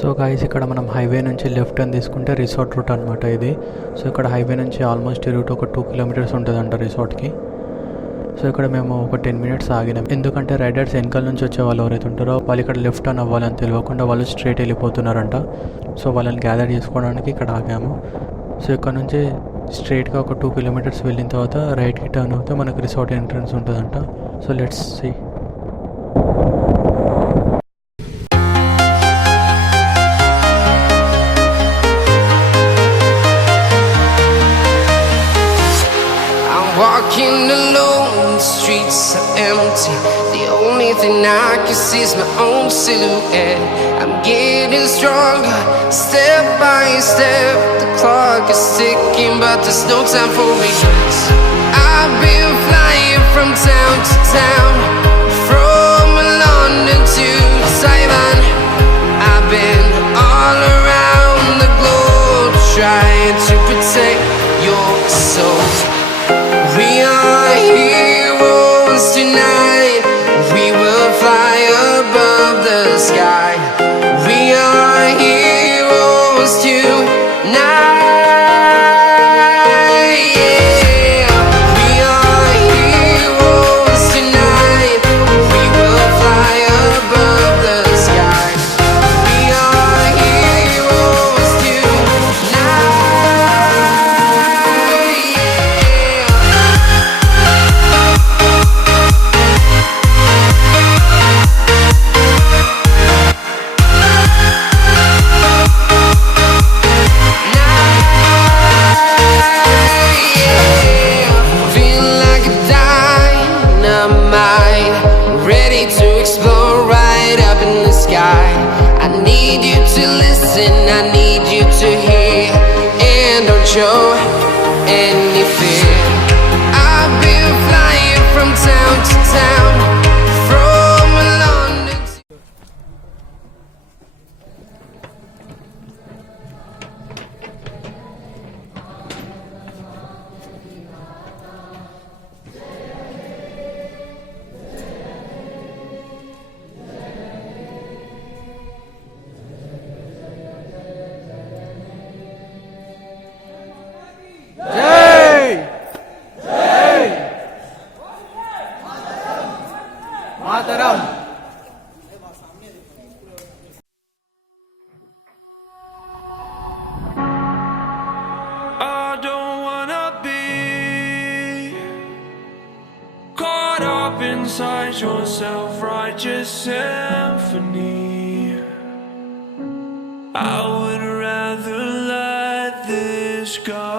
So guys ఇక్కడ మనం హైవే నుంచి లెఫ్ట్ టర్న్ తీసుకుంటే రిసార్ట్ రూట్ అనమాట ఇది. సో ఇక్కడ హైవే నుంచి ఆల్మోస్ట్ ఈ రూట్ ఒక 2 కిలోమీటర్స్ ఉంటుందంట రిసార్ట్కి. సో ఇక్కడ మేము ఒక 10 మినిట్స్ ఆగినాం, ఎందుకంటే రైడర్స్ వెనకాల నుంచి వచ్చే వాళ్ళు ఎవరైతే ఉంటారో వాళ్ళు ఇక్కడ లెఫ్ట్ టర్న్ అవ్వాలని తెలియకుండా వాళ్ళు స్ట్రైట్ వెళ్ళిపోతున్నారంట. సో వాళ్ళని గ్యాదర్ చేసుకోవడానికి ఇక్కడ ఆగాము. సో ఇక్కడ నుంచి స్ట్రైట్గా ఒక 2 కిలోమీటర్స్ వెళ్ళిన తర్వాత రైట్కి టర్న్ అవుతే మనకు రిసార్ట్ ఎంట్రన్స్ ఉంటుందంట. So let's see. Walking alone, the streets are empty. The only thing I can see is my own silhouette. I'm getting stronger, step by step. The clock is ticking, but there's no time for regrets. I've been flying from town to town, from London to Taiwan. I've been all around the globe, trying to protect your soul. We are heroes tonight. We will fly above the sky. We are heroes tonight. Yeah. We are heroes tonight. We will fly above the sky. We are heroes tonight. I need you to hear, and don't show any fear. I've been flying from town to town, from London to... I don't wanna be caught up inside your self-righteous symphony. I would rather let this go.